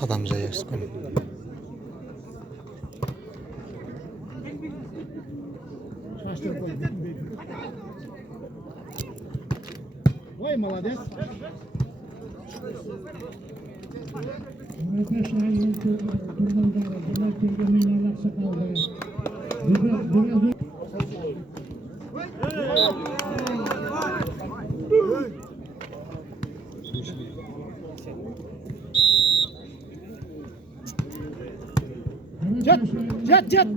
Qadam zayırsın. Ой, молодец. Jet, jet.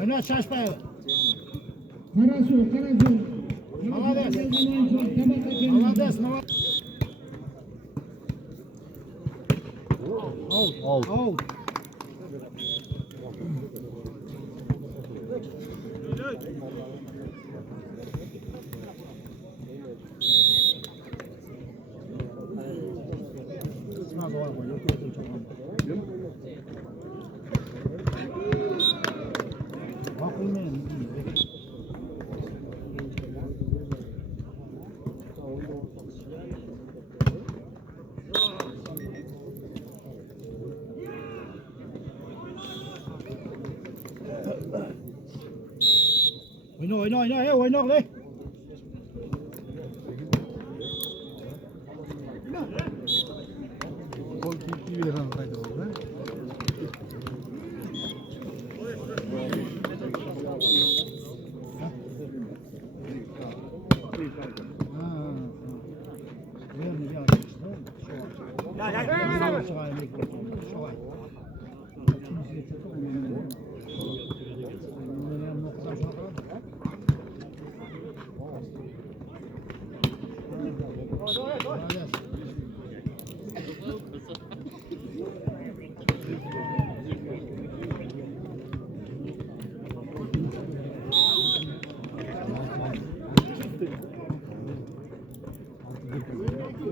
Oyna şaşmayalım. Karasu. Молодец. Молодец, молодец. Out. Oynaเลย.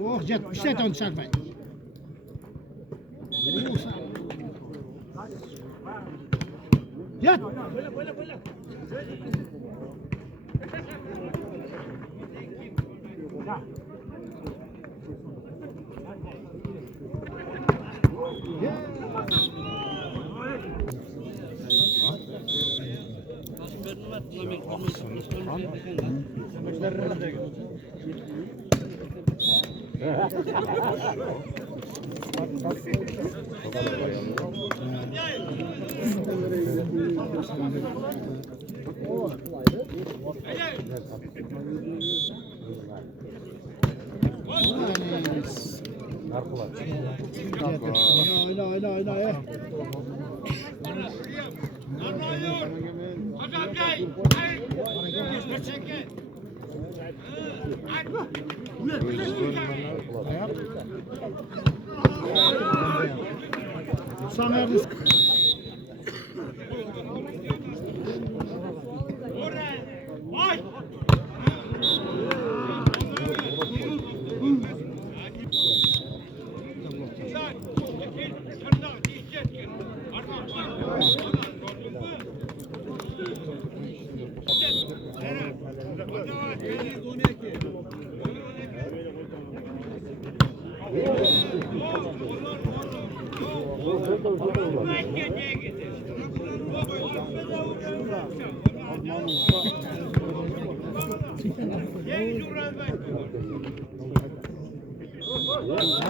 Oh, jet, bir şey ton çarpay. Jet. Oyna. Sanırız.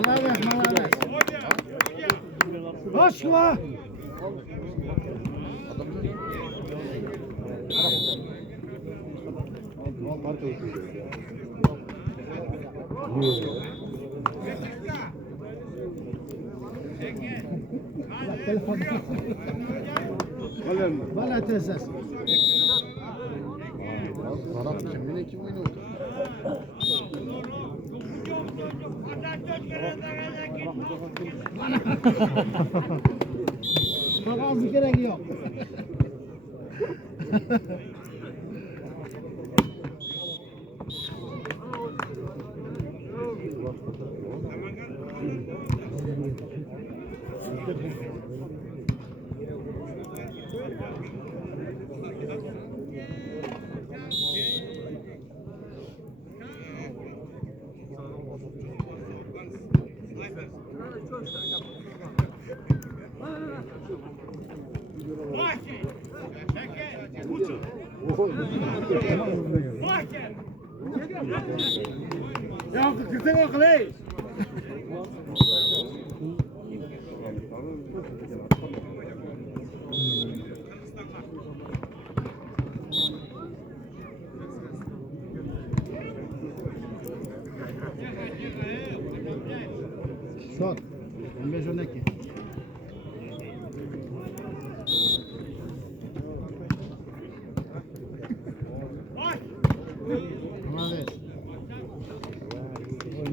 Malaves. Başla. Valla tesas. Taraf kimine kim oynuyor? Sakal bir kere yok. Ya kırsana akıllı. Shot. 15 öndeki. Malaves.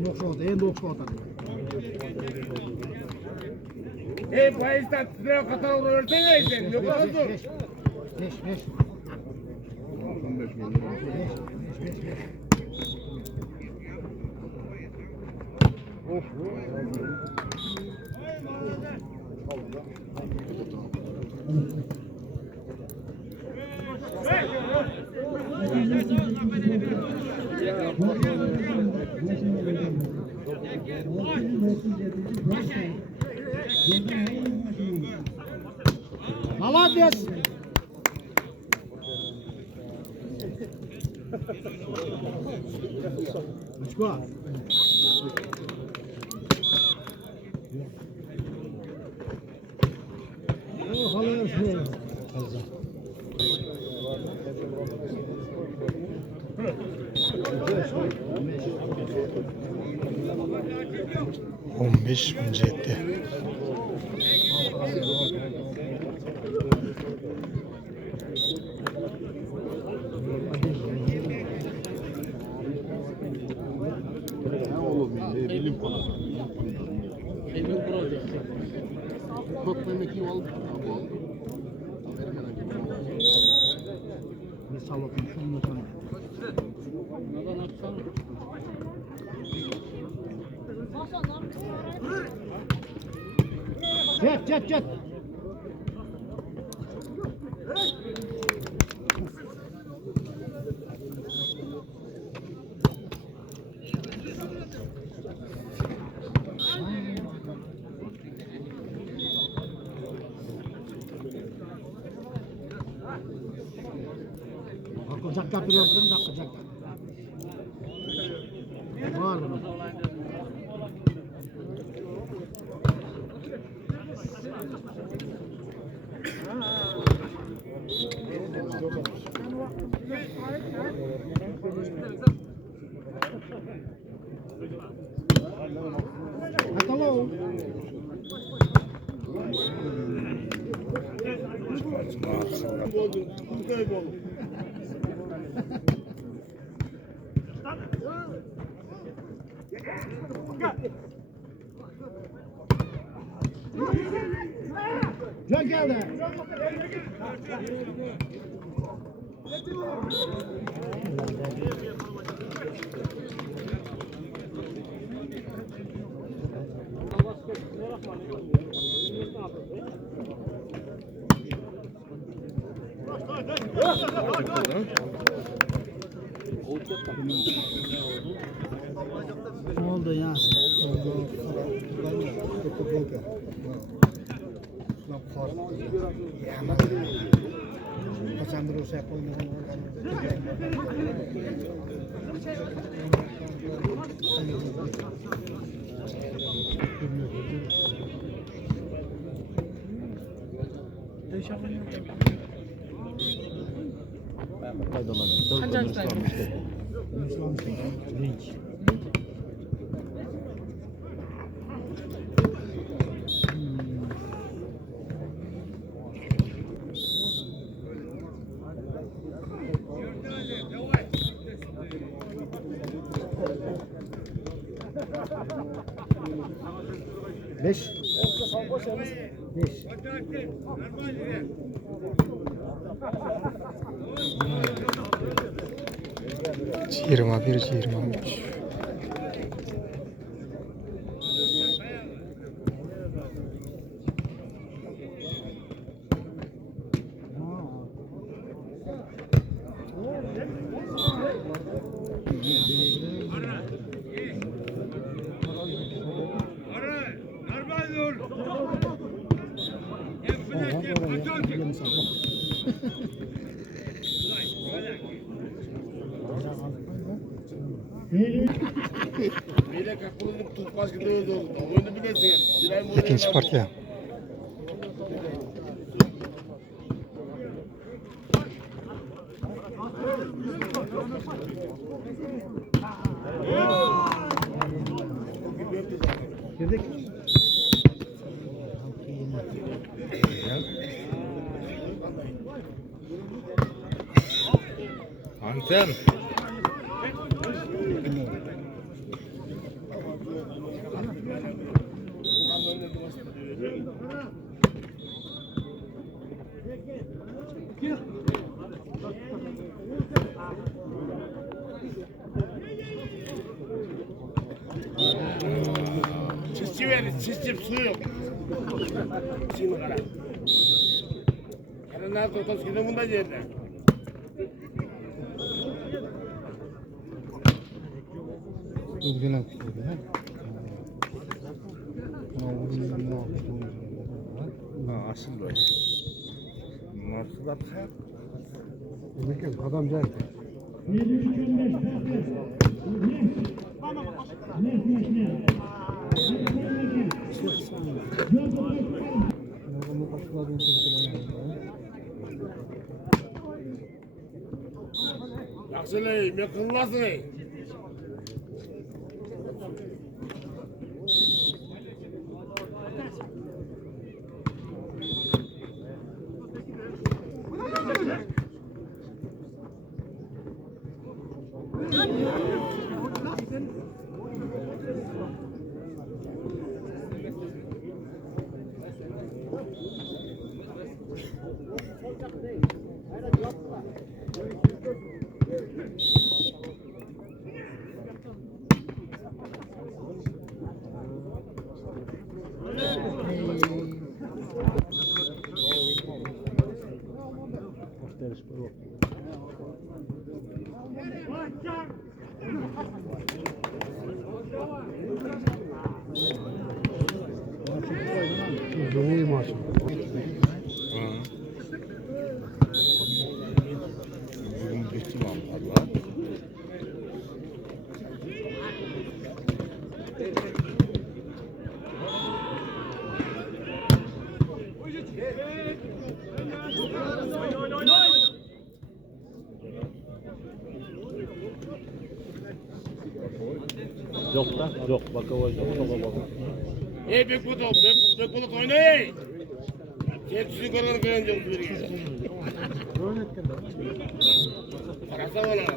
Yok shot, en doğru shot. Bu ayısta tüzüğe kata olursa sen. Yok olsun. 5. 5. 15 milyon. 5. Молодец! Очко. О, хорошо. 15 Mücehit'te. Ne oğlum ya? Bilim konu. Çok demek ki oldu. Bu oldu. Bir sallatın şunu sana. Jet. Zakka bir okudum zakka. Var mı? Hello. Gel geldi. Ne oldu ya? Kor. Kaçandır o şey koymadan. Beş. Beş. Yirmi bir, 23. Bir de kapılılık tutmaz gidiyor doğru. Oyunu bilesin. İkinci park ya. Girdik. Anten. Çizgi verin, çizgi su yok. Şimdi kara. Kara nerede otas gidiyor bunda yerde. Üzgünüm kuşları ha. Asıl böyle. Nasıl da Demek adam geldi. 23-15 Yaksın ey, yakınlasın ey. Doğuyu maçı. Bugün geçtim Allah. Yok da yok. Bakavay yok. Ey Bekbulut oynayın. Hepsi karanlık oynayacağım bir yere. Parası var lan.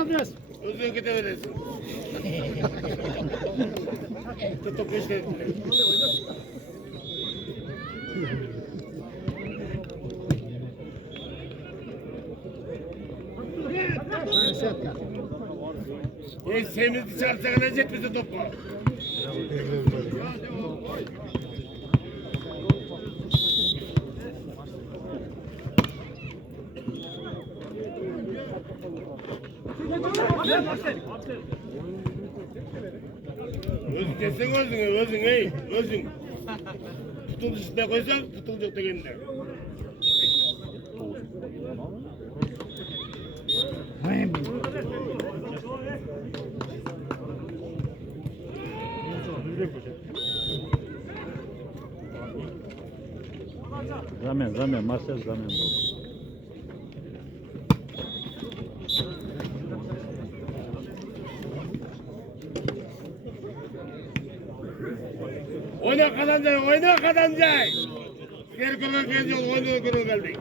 Молодец. Özün gidebilirsin. Tutup işte. Сетка. Sevimizi çıkarsa gelecek bizi topu. Özün kesin özün. Tutun dışında koysan tutulacak da kendine. Zamen, Marcel Zamen. Oyna kazanacak. Geri kalan gelecek, oyna geldik.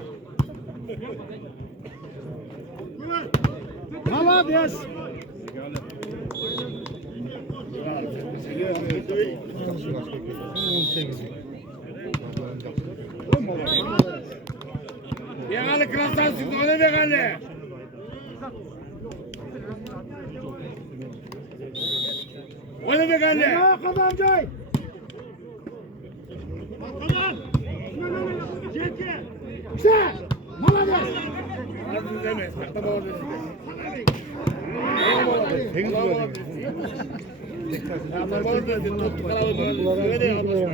Молодец. Yağlı krastan çıktı, oyna be galle. Oyna be galle. Kazanacak. Güzel. Молодец. Aziz demez, tahta baba desin. Baba desin, tuttu kalabalığı. Öyle yapmışlar.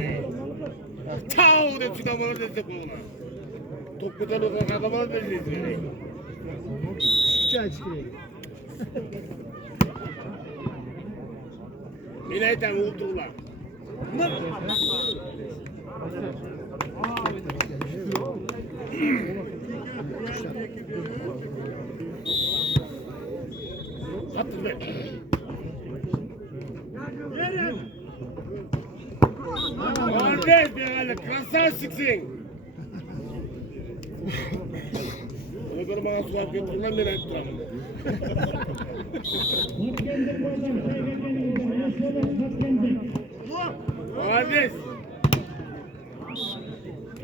Çao de çıkan bana desin koluna. Top kutanı kakalamaz desin. Çay çıkıyor. Minaytan uğurturlar. Attın be. Kardeş bir galle, krastan çıksın. Ona göre bana suat götürürler, merak ettiler. Kardeş.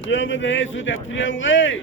Biliyorum da hey su deprem hey.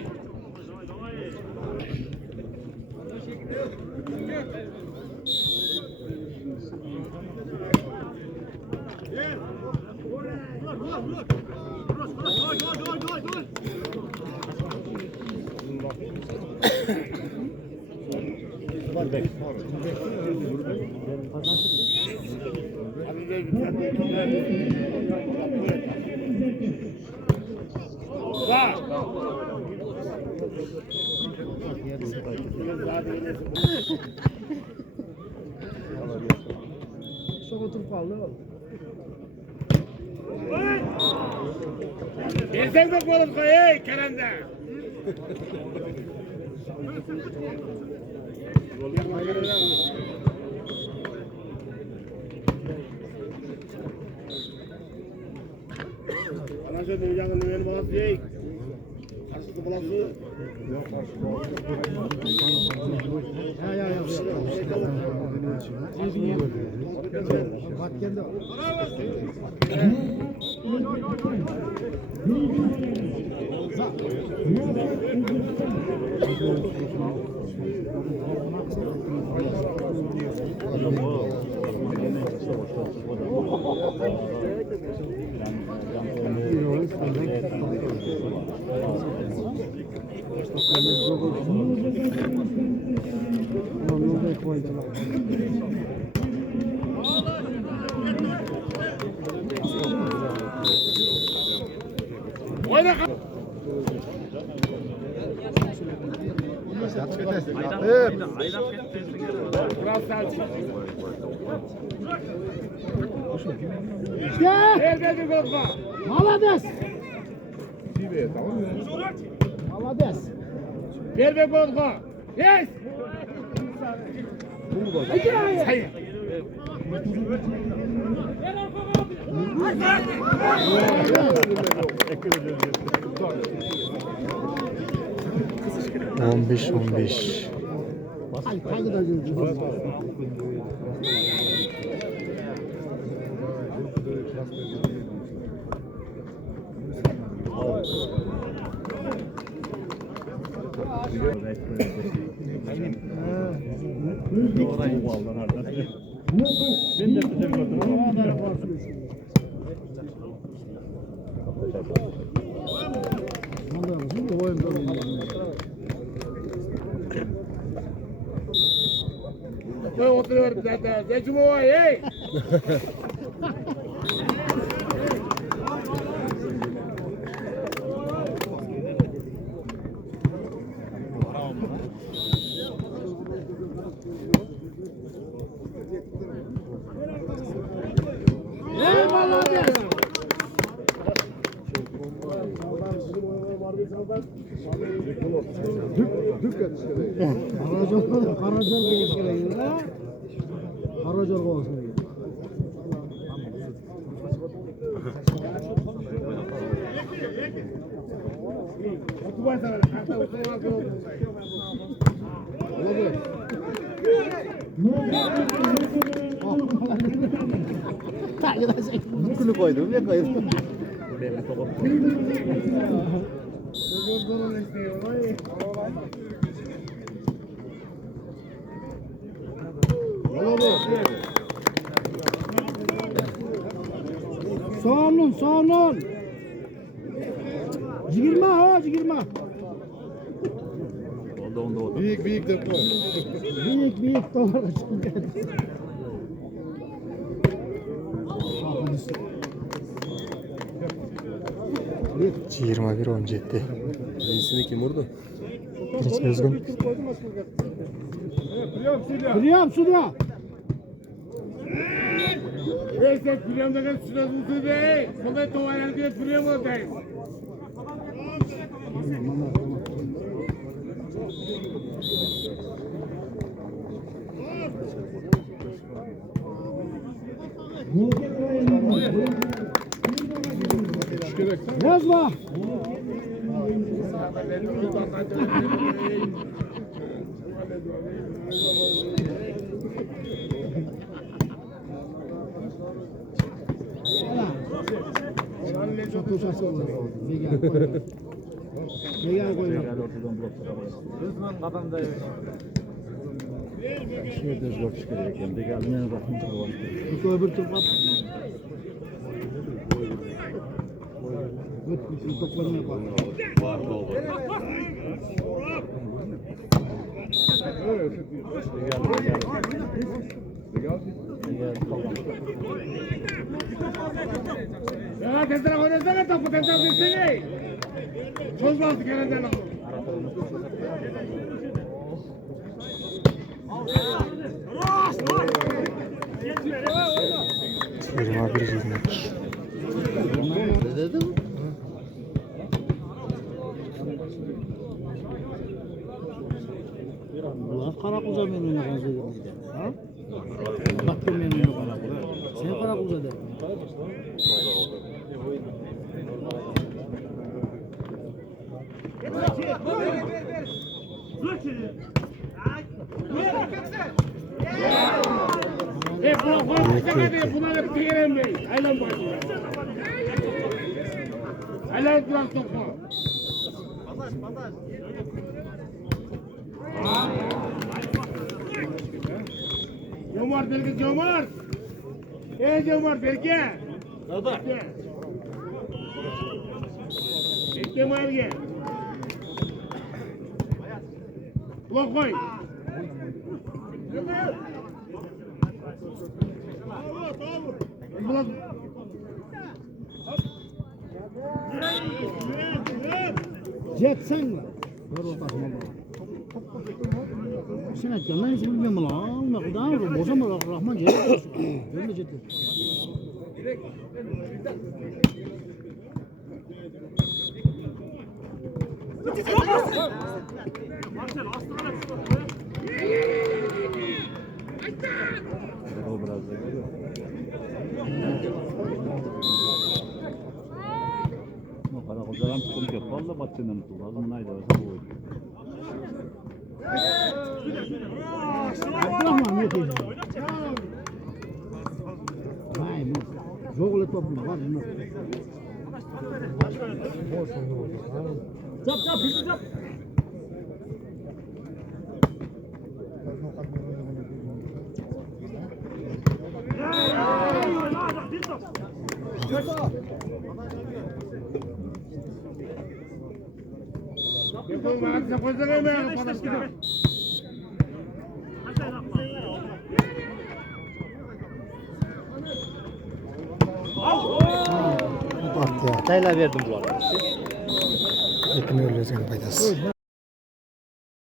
Çok oturup kaldı oğlum. Bilsen bak oğlum koy hey Kerem'de. Bana söyle duyacağın nüveni bana diyeyim. Karşısı bulası. Ya. Bak kendi var. Oyna. Kral Selçuk. İşte. Ver dedi korkma. Молодец. Молодец. Ver be korkma. Yes. Sayın. 15-15. Ay, kaygı da görüyorum. Ben de size gördüm. Koy oturuyor zaten. Seçim o ay hey. Karacol deyiş gerekiyor ha. Karacol kovasına gidiyor. Otur sana. Hatta oturmak yok. Mutlu koydum ne koydum? Soğanın soğanın. Cigirme ha cigirme. Büyük depo. Büyük dolar. 21-17. Birincisini kim vurdu? Birinci Özgün. Biliyorum suda. Neyse Püriyam'daki sırasını be. Sonra tuvalet gibi Püriyam oradayız. Yazma. Çok uçası olur. Vegan koyuyor. Şey de zor çıkacak. Hem de gelmeye bakınca var. Bu öbür tür kap. Bütün toplarını yapar. Ya tezgah oynasana topu tezgah düşsene. Söz bastı kerenden al. Ne dedim? Ulan Karakuza menüne benziyor bir de. Ha? Bakın menüne Karakuza. Sen Karakuza de. Buna da tegerim bey. Aylan başlıyor. Aylan duran topu. Cömert belki cömert. Cömert belki. Baba. Belki belki. Ulan koy. Ulan. Jetsen mi? Ver ortasına bak. Sen etkenler hiç bilmiyorum lan. Ne kadar mı? Bozama Rahman Celle olsun. Ben de Celle. O biraz da geliyor. Bu Karakoca'dan sıkıntı yok. Valla maçından tutuldu. Azım neydi? Azım oydu. Abdurrahman ne diyor? Vay mı? Zoğlu toplum var mı? Çap çap hızlı çap. Yapalım abi sen koysan hemen kapatalım. Bak ya. Tayla verdim bu arada. Ekmeği öyle sen faydası.